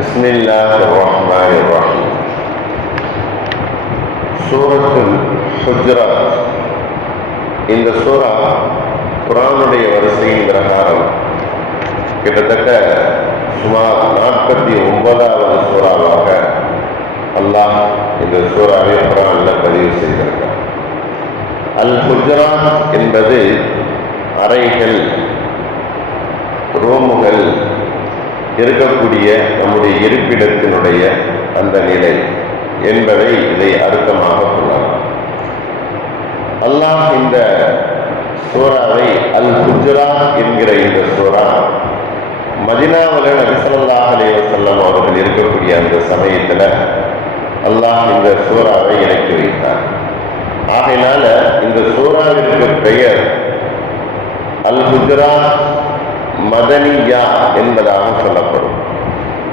பிஸ்மில்லாஹிர் ரஹ்மானிர் ரஹீம். சூரத்துல் ஹுஜராத். இந்த சூரா குர்ஆனுடைய வரிசையின் பிரகாரம் கிட்டத்தட்ட சுமார் 49வது சூறாவாக அல்லாஹ் இந்த சூறாவை குர்ஆனில் பதிவு செய்திருக்கிறார். அல் ஹுஜராத் என்பது அறைகள், ரூமுகள் இருக்கக்கூடிய நம்முடைய இருப்பிடத்தினுடைய அந்த நிலை என்பதை இதை அர்த்தமாக கொள்ளலாம். அல்லாஹ் இந்த சூறாவை அல் ஹுஜராத் என்கிற இந்த சூறா மதீனாவில் நபி ஸல்லல்லாஹு அலைஹி வஸல்லம் அவர்கள் இருக்கக்கூடிய அந்த சமயத்தில் அல்லாஹ் இந்த சூறாவை இறக்கி வைத்தார். ஆகையினால இந்த சூறாவிற்கு பெயர் அல் ஹுஜராத் மதனியா என்பதாக சொல்லப்படும்.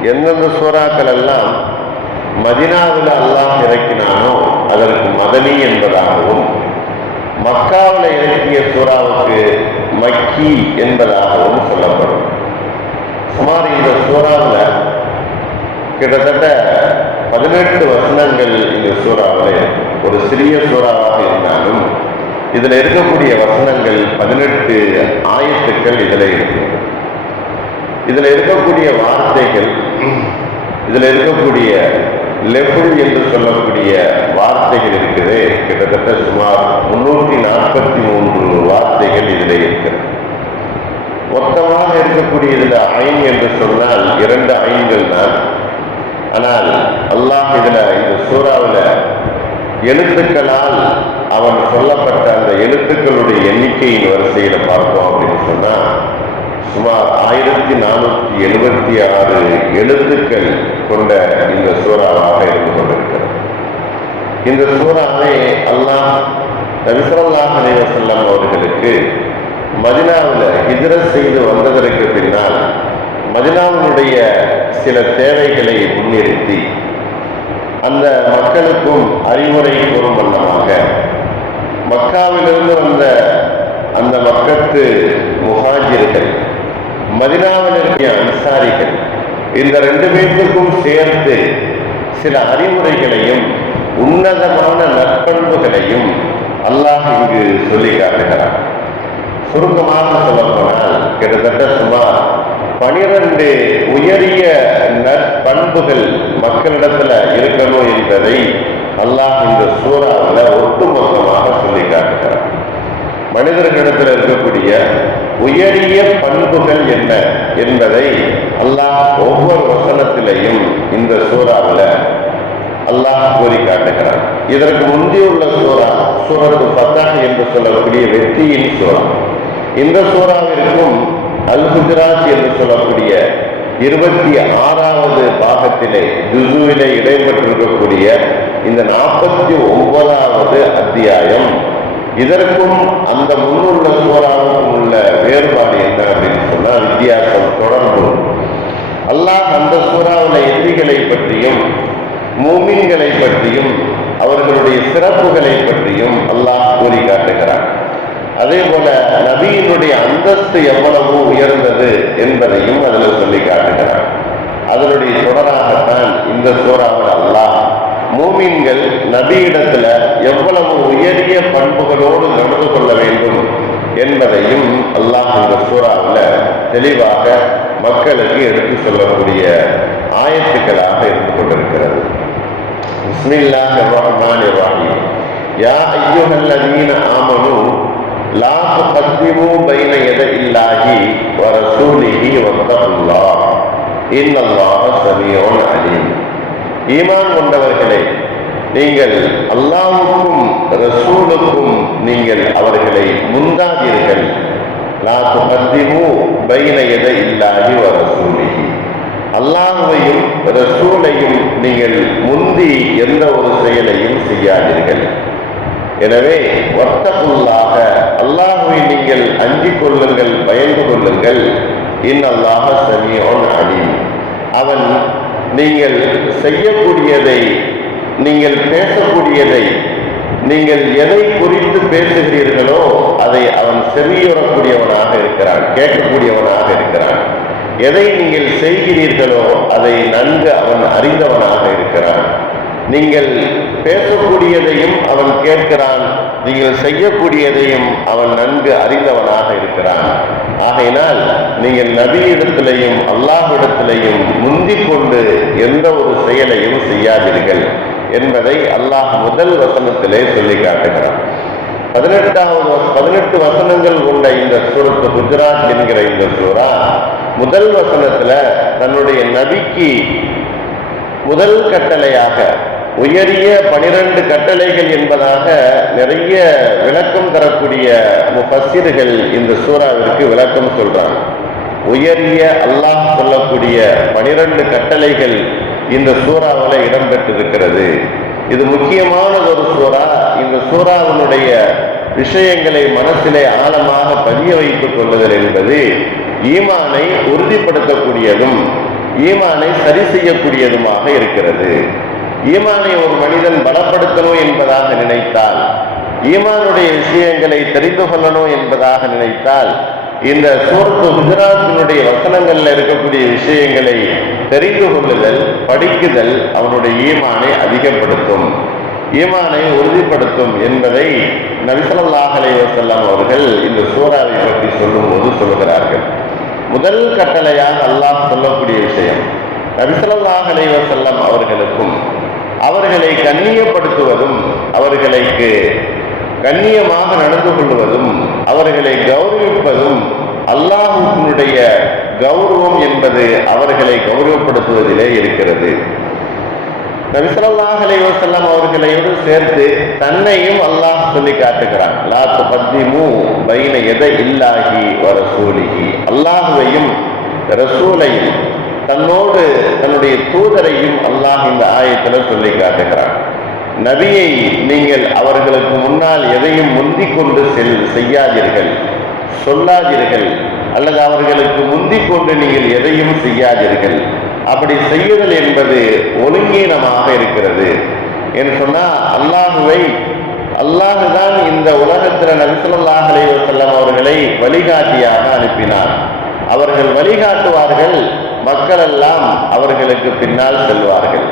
எந்தெந்த சூறாக்கள் எல்லாம் மதீனாவில் அல்லாஹ் இறக்கினானோ அதற்கு மதனி என்பதாகவும், மக்காவில் இறக்கிய சூறாவுக்கு மக்கி என்பதாகவும் சொல்லப்படும். சுமார் இந்த சூறாவில் கிட்டத்தட்ட 18 வசனங்கள் இந்த சூறாவில் இருக்கும். ஒரு சிறிய சூறாவாக இருந்தாலும் இதில் இருக்கக்கூடிய வசனங்கள் 18 ஆயத்துக்கள் இதில் இருக்கு. இதில் இருக்கக்கூடிய வார்த்தைகள், இதில் இருக்கக்கூடிய லெஃபுல் என்று சொல்லக்கூடிய வார்த்தைகள் இருக்குது. கிட்டத்தட்ட சுமார் 343 வார்த்தைகள் இதில் இருக்கிறது. மொத்தமாக இருக்கக்கூடிய இதில் ஐன் என்று சொன்னால் 2 ஐன்கள் தான். ஆனால் அல்லாஹ் இதில் இந்த சூறாவில் எழுத்துக்களால் அவன் சொல்லப்பட்ட அந்த எழுத்துக்களுடைய எண்ணிக்கையின் வரிசையில் பார்த்தோம் அப்படின்னு சொன்னால் சுமார் 1476 எழுத்துக்கள் கொண்ட இந்த சூறாவாக இருந்து கொண்டிருக்கிறது. இந்த சூறாவை அல்லாஹ் நபி ஸல்லல்லாஹு அலைஹி வஸல்லம் அவர்களுக்கு மதீனாவில் ஹிஜ்ரத் செய்து வந்ததற்கு பின்னால் மதீனாவினுடைய சில தேவைகளை முன்னிறுத்தி அந்த மக்களுக்கும் அறிவுரை கூறும் வண்ணமாக மக்காவிலிருந்து வந்த அந்த மக்கத்து முஹாஜிர்கள், மதீனாவில் இருக்கிற அன்சாரிகள், இந்த 2 பேருக்கும் சேர்த்து சில அறிவுரைகளையும் உன்னதமான நற்பண்புகளையும் அல்லாஹ் இங்கு சொல்லி காட்டுகிறார். சுருக்கமாக சொல்ல போனால் கிட்டத்தட்ட சுமார் 12 உயரிய நற்பண்புகள் மக்களிடத்துல இருக்கணும் என்பதை அல்லாஹ் இந்த சூறாவில் ஒட்டுமொத்தமாக சொல்லி காட்டுகிறார். மனிதர்களிடத்தில் இருக்கக்கூடிய உயரிய பண்புகள் என்ன என்பதை அல்லாஹ் ஒவ்வொரு வசனத்திலையும் இந்த சூறாவில் அல்லாஹ் கூறி காட்டுகிறார். இதற்கு முந்தியுள்ள சூறா சூரத்து ஃபத்ஹ் என்று சொல்லக்கூடிய வெற்றியின் சூறா. இந்த சூறாவிற்கும் அல் ஹுஜராத் என்று சொல்லக்கூடிய 26வது பாகத்திலே ஜுஸுவிலே இடைப்பட்டிருக்கக்கூடிய இந்த 49வது அத்தியாயம், இதற்கும் அந்த முன்னுள்ள சூறாவுக்கும் உள்ள வேறுபாடு என்ன அப்படின்னு சொன்னால் வித்தியாசம், தொடர்பு. அல்லாஹ் அந்த சூறாவுல எதிரிகளை பற்றியும் மூமின்களை பற்றியும் அவர்களுடைய சிறப்புகளை பற்றியும் அல்லாஹ் கூறி காட்டுகிறார். அதே போல நபியினுடைய அந்தஸ்து எவ்வளவு உயர்ந்தது என்பதையும் அதில் சொல்லி காட்டுகிறார். அதனுடைய தொடராகத்தான் இந்த சூறாவில் அல்லாஹ் மூமின்கள் நபியிடத்துல எவ்வளவு உயரிய பண்புகளோடு நடந்து கொள்ள வேண்டும் என்பதையும் அல்லாஹ் இந்த சூறாவில் தெளிவாக மக்களுக்கு எடுத்து சொல்லக்கூடிய ஆயத்துக்களாக இருந்து கொண்டிருக்கிறது. பிஸ்மில்லாஹிர் ரஹ்மானிர் ரஹீம். யா அய்யுஹல்லதீன ஆமனூ லா துகத்திமூ பைன யதையில்லாஹி வ ரசூலிஹி வத்தகுல்லாஹ் இன்னல்லாஹ ஸமீஉன் அலீம். ஈமான் கொண்டவர்களே, நீங்கள் அல்லாஹ்வுக்கும் ரசூலுக்கும் நீங்கள் அவர்களை முந்தாதீர்கள். லா துகத்திமூ பைன யதையில்லாஹி வ ரசூலிஹி, அல்லாஹ்வையும் ரசூலையும் நீங்கள் முந்தி எந்த ஒரு செயலையும் செய்யாதீர்கள். எனவே வத்தகுல்லாஹ, அல்லாஹ்வை நீங்கள் அஞ்சிக் கொள்ளுங்கள், பயந்து கொள்ளுங்கள். இன்னல்லாஹ ஸமீஉன் அலீம், அவன் நீங்கள் செய்யக்கூடியதை, நீங்கள் பேசக்கூடியதை, நீங்கள் எதை குறித்து பேசுகிறீர்களோ அதை அவன் செவியுறக்கூடியவனாக இருக்கிறான், கேட்கக்கூடியவனாக இருக்கிறான். எதை நீங்கள் செய்கிறீர்களோ அதை நன்கு அவன் அறிந்தவனாக இருக்கிறான். நீங்கள் பேசக்கூடியதையும் அவன் கேட்கிறான், நீங்கள் செய்யக்கூடியதையும் அவன் நன்கு அறிந்தவனாக இருக்கிறான். ஆகையினால் நீங்கள் நபியிடத்திலையும் அல்லாஹ்விடத்திலையும் முந்திக் கொண்டு எந்த ஒரு செயலையும் செய்யாதீர்கள் என்பதை அல்லாஹ் முதல் வசனத்திலே சொல்லி காட்டுகிறான். 18 வசனங்கள் கொண்ட இந்த சூரத்து குஜராத் என்கிற இந்த சூரா முதல் வசனத்துல தன்னுடைய நபிக்கு முதல் கட்டளையாக உயரிய 12 கட்டளைகள் என்பதாக நிறைய விளக்கம் தரக்கூடிய முஃபஸ்ஸிர்கள் இந்த சூறாவிற்கு விளக்கம் சொல்றாங்க. உயரிய அல்லாஹ் சொல்லக்கூடிய 12 கட்டளைகள் இந்த சூறாவில் இடம்பெற்றிருக்கிறது. இது முக்கியமானது ஒரு சூறா. இந்த சூறாவினுடைய விஷயங்களை மனசிலே ஆழமாக பதிய வைத்துக் கொள்ளுதல் என்பது ஈமானை உறுதிப்படுத்தக்கூடியதும் ஈமானை சரி செய்யக்கூடியதுமாக இருக்கிறது. ஈமானை ஒரு மனிதன் பலப்படுத்தணும் என்பதாக நினைத்தால், ஈமானுடைய விஷயங்களை தெரிந்து கொள்ளணும் என்பதாக நினைத்தால், இந்த சூரத்து குஜராத்தினுடைய வசனங்கள்ல இருக்கக்கூடிய விஷயங்களை தெரிந்து கொள்ளுதல், படிக்குதல் அவனுடைய ஈமானை அதிகப்படுத்தும், ஈமானை உறுதிப்படுத்தும் என்பதை நபி ஸல்லல்லாஹு அலைஹி வஸல்லம் அவர்கள் இந்த சூறாவை பற்றி சொல்லும் போது சொல்லுகிறார்கள். முதல் கட்டளையாக அல்லாஹ் சொல்லக்கூடிய விஷயம் நபி ஸல்லல்லாஹு அலைஹி வஸல்லம் அவர்களுக்கும் அவர்களை கண்ணியப்படுத்துவதும், அவர்களுக்கு கண்ணியமாக நடந்து கொள்வதும், அவர்களை கௌரவிப்பதும் அல்லாஹ்வுடைய கௌரவம் என்பது அவர்களை கௌரவப்படுத்துவதிலே இருக்கிறது. நபி ஸல்லல்லாஹு அலைஹி வஸல்லம் அவர்களையோடு சேர்த்து தன்னையும் அல்லாஹ் சொல்லி காட்டுகிறான். லா துகத்திமு பைன யதையில்லாஹி வ ரசூலிஹி. அல்லாஹ்வையும் ரசூலையும் தன்னோடு தன்னுடைய தூதரையும் அல்லாஹ் இந்த ஆயத்தில் சொல்லி காட்டுகிறான். நபியை நீங்கள் அவர்களுக்கு முன்னால் எதையும் முந்திக் கொண்டு செய்யாதீர்கள், சொல்லாதீர்கள், அல்லது அவர்களுக்கு முந்திக் கொண்டு நீங்கள் எதையும் செய்யாதீர்கள். அப்படி செய்யுதல் என்பது ஒழுங்கீனமாக இருக்கிறது என்று சொன்னால், அல்லாஹுதான் இந்த உலகத்தில் நபி ஸல்லல்லாஹு அலைஹி வஸல்லம் அவர்களை வழிகாட்டியாக அனுப்பினார். அவர்கள் வழிகாட்டுவார்கள், மக்கள் எல்லாம் அவர்களுக்கு பின்னால் செல்வார்கள்.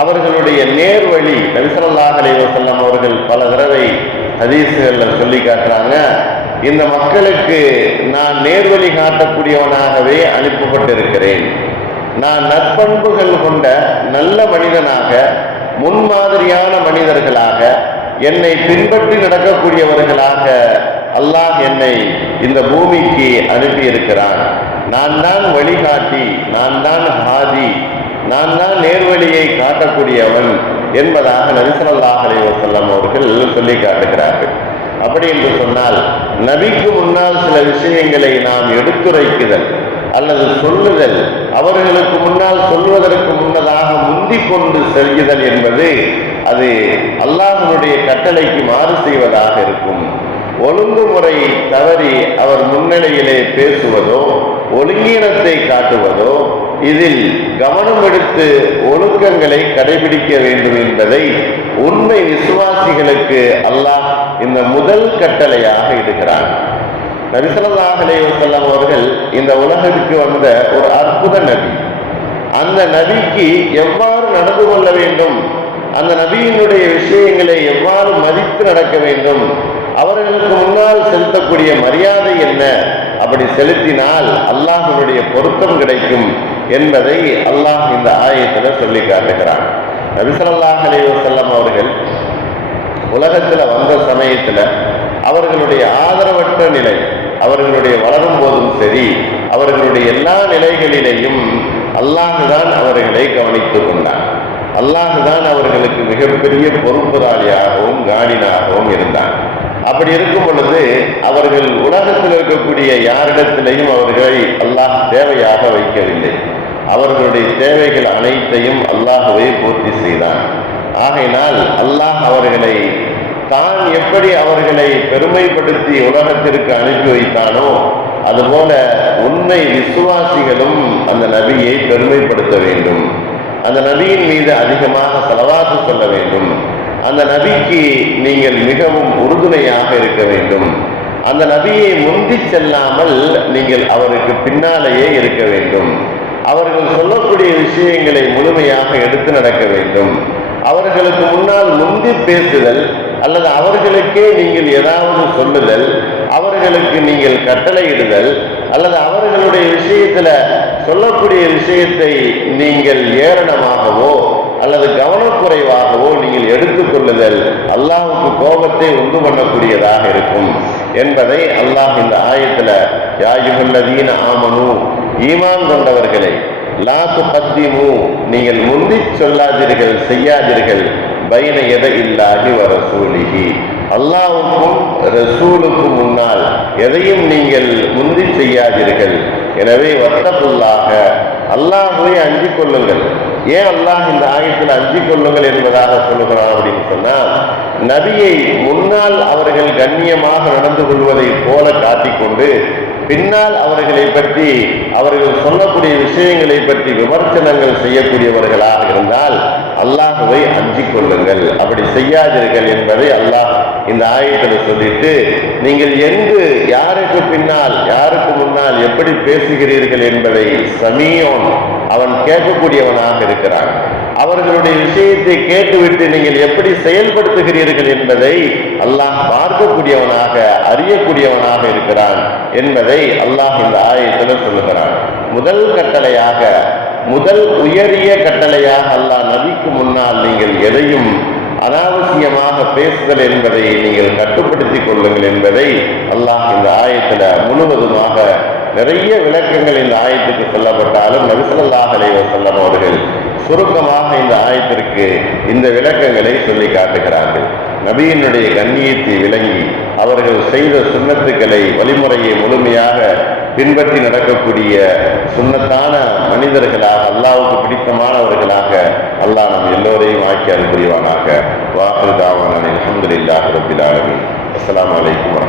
அவர்களுடைய நேர்வழி நபி ஸல்லல்லாஹு அலைஹி வஸல்லம் அவர்கள் பல தடவை ஹதீஸ்கள்ல சொல்லி காட்டுறாங்க, இந்த மக்களுக்கு நான் நேர்வழி காட்டக்கூடியவனாகவே அனுப்பப்பட்டிருக்கிறேன். நான் நற்பண்புகள் கொண்ட நல்ல மனிதனாக, முன்மாதிரியான மனிதர்களாக, என்னை பின்பற்றி நடக்கக்கூடியவர்களாக அல்லாஹ் என்னை இந்த பூமிக்கு அனுப்பி இருக்கிறான். நான் தான் வழிகாட்டி, நான் தான் ஹாதி, நான் தான் நேர்வழியை காட்டக்கூடியவன் என்பதாக நபி ஸல்லல்லாஹு அலைஹி வஸல்லம் அவர்கள் சொல்லி காட்டுகிறார்கள். அப்படி என்று சொன்னால், நபிக்கு முன்னால் சில விஷயங்களை நாம் எடுத்துரைக்குதல் அல்லது சொல்லுதல், அவர்களுக்கு முன்னால் சொல்வதற்கு முன்னதாக முந்திக் கொண்டு செல்லுதல் என்பது அது அல்லாஹ்வுடைய கட்டளைக்கு மாறு செய்வதாக இருக்கும். ஒழுங்குமுறை தவறி அவர் முன்னிலையிலே பேசுவதோ, ஒழுங்கீனத்தை காட்டுவதோ, இதில் கவனம் எடுத்து ஒழுக்கங்களை கடைபிடிக்க வேண்டும் என்பதை உண்மை விசுவாசிகளுக்கு அல்லாஹ் இந்த முதல் கட்டளையாக இடுகிறான். நபி ஸல்லல்லாஹு அலைஹி வஸல்லம் அவர்கள் இந்த உலகிற்கு வந்த ஒரு அற்புத நபி. அந்த நபிக்கு எவ்வாறு நடந்து கொள்ள வேண்டும், அந்த நபியினுடைய விஷயங்களை எவ்வாறு மதித்து நடக்க வேண்டும், அவர்களுக்கு முன்னால் செலுத்தக்கூடிய மரியாதை என்ன, அப்படி செலுத்தினால் அல்லாஹ்வுடைய பொருத்தம் கிடைக்கும் என்பதை அல்லாஹ் இந்த ஆயத்தில் சொல்லி காட்டுகிறான். நபி ஸல்லல்லாஹு அலைஹி வஸல்லம் அவர்கள் உலகத்தில் வந்த சமயத்தில் அவர்களுடைய ஆதரவற்ற நிலை, அவர்களுடைய வளரும் போதும் சரி, அவர்களுடைய எல்லா நிலைகளிலேயும் அல்லாஹுதான் அவர்களை கவனித்துக் கொண்டான். அல்லாஹுதான் அவர்களுக்கு மிகப்பெரிய பொறுப்புதாரியாகவும் காடினாகவும் இருந்தான். அப்படி இருக்கும் பொழுது அவர்கள் உலகத்தில் இருக்கக்கூடிய யாரிடத்திலையும் அவர்களை அல்லாஹ் தேவையாக வைக்கவில்லை. அவர்களுடைய தேவைகள் அனைத்தையும் அல்லாஹ்வே பூர்த்தி செய்தான். ஆகையினால் அல்லாஹ் அவர்களை தான் எப்படி அவர்களை பெருமைப்படுத்தி உலகத்திற்கு அனுப்பி வைத்தானோ, அதுபோல உண்மை விசுவாசிகளும் அந்த நபியை பெருமைப்படுத்த வேண்டும். அந்த நபியின் மீது அதிகமாக ஸலவாத்து சொல்ல வேண்டும். அந்த நபிக்கு நீங்கள் மிகவும் உறுதுணையாக இருக்க வேண்டும். அந்த நபியை முந்தி செல்லாமல் நீங்கள் அவருக்கு பின்னாலேயே இருக்க வேண்டும். அவர்கள் சொல்லக்கூடிய விஷயங்களை முழுமையாக எடுத்து நடக்க வேண்டும். அவர்களுக்கு முன்னால் முந்தி பேசுதல் அல்லது அவர்களுக்கே நீங்கள் ஏதாவது சொல்லுதல், அவர்களுக்கு நீங்கள் கட்டளையிடுதல் அல்லது அவர்களுடைய விஷயத்துல சொல்லக்கூடிய விஷயத்தை நீங்கள் ஏளனமாகவோ அல்லது கவனக்குறைவாகவோ நீங்கள் எடுத்துக்கொள்ளுதல் அல்லாஹ்வுக்கு கோபத்தை உண்டு பண்ணக்கூடியதாக இருக்கும் என்பதை அல்லாஹ் இந்த ஆயத்துல யா அய்யுஹல்லதீன ஆமனூ, ஈமான் கொண்டவர்களே, லா துகத்திமு, நீங்கள் முந்தி சொல்லாதீர்கள், செய்யாதீர்கள், பைன யதையில்லாஹி வ ரசூலிஹி, அல்லாஹ்வுக்கும் ரசூலுக்கும் முன்னால் எதையும் நீங்கள் முந்தி செய்யாதீர்கள். எனவே வத்தகுல்லாஹ, அல்லாஹ்வை அஞ்சிக் கொள்ளுங்கள். ஏன் அல்லாஹ் இந்த ஆயத்தில் அஞ்சிக் கொள்ளுங்கள் என்பதாக சொல்லுகிறான் அப்படின்னு சொன்னா, நபியை முன்னால் அவர்கள் கண்ணியமாக நடந்து கொள்வதை போல காட்டிக்கொண்டு பின்னால் அவர்களை பற்றி, அவர்கள் சொல்லக்கூடிய விஷயங்களை பற்றி விமர்சனங்கள் செய்யக்கூடியவர்களாக இருந்தால் அல்லாஹ்வை அஞ்சிக் கொள்ளுங்கள், அப்படி செய்யாதீர்கள் என்பதை அல்லாஹ் இந்த ஆயத்தில் சொல்லிட்டு, நீங்கள் எங்கு யாருக்கு பின்னால் யாருக்கு முன்னால் எப்படி பேசுகிறீர்கள் என்பதை சமீயோன், அவன் கேட்கக்கூடியவனாக இருக்கிறான். அவர்களுடைய விஷயத்தை கேட்டுவிட்டு நீங்கள் எப்படி செயல்படுத்துகிறீர்கள் என்பதை அல்லாஹ் பார்க்கக்கூடியவனாக, அறியக்கூடியவனாக இருக்கிறான் என்பதை அல்லாஹ் இந்த ஆயத்தில் சொல்லுகிறான். முதல் கட்டளையாக, முதல் உயரிய கட்டளையாக அல்லாஹ் நபிக்கு முன்னால் நீங்கள் எதையும் அனாவசியமாக பேசுதல் என்பதை நீங்கள் கட்டுப்படுத்திக் கொள்ளுங்கள் என்பதை அல்லாஹ் இந்த ஆயத்துல முழுவதுமாக, நிறைய விளக்கங்கள் இந்த ஆயத்துக்கு சொல்லப்பட்டாலும் நபி ஸல்லல்லாஹு அலைஹி வஸல்லம் அவர்கள் சுருக்கமாக இந்த ஆயத்திற்கு இந்த விளக்கங்களை சொல்லி காட்டுகிறார்கள். நபியினுடைய கண்ணியத்தை விளங்கி அவர்கள் செய்த சுன்னத்துக்களை, வழிமுறையை முழுமையாக பின்பற்றி நடக்கக்கூடிய சுன்னத்தான மனிதர்களாக, அல்லாஹ்வுக்கு பிடித்தமானவர்களாக அல்லாஹ் நம் எல்லோரையும் ஆக்கி அருள் புரிவானாக. வாஹிரு தாவானா அல்ஹம்துலில்லாஹி ரப்பில் ஆலமீன். அஸ்ஸலாமு அலைக்கும்.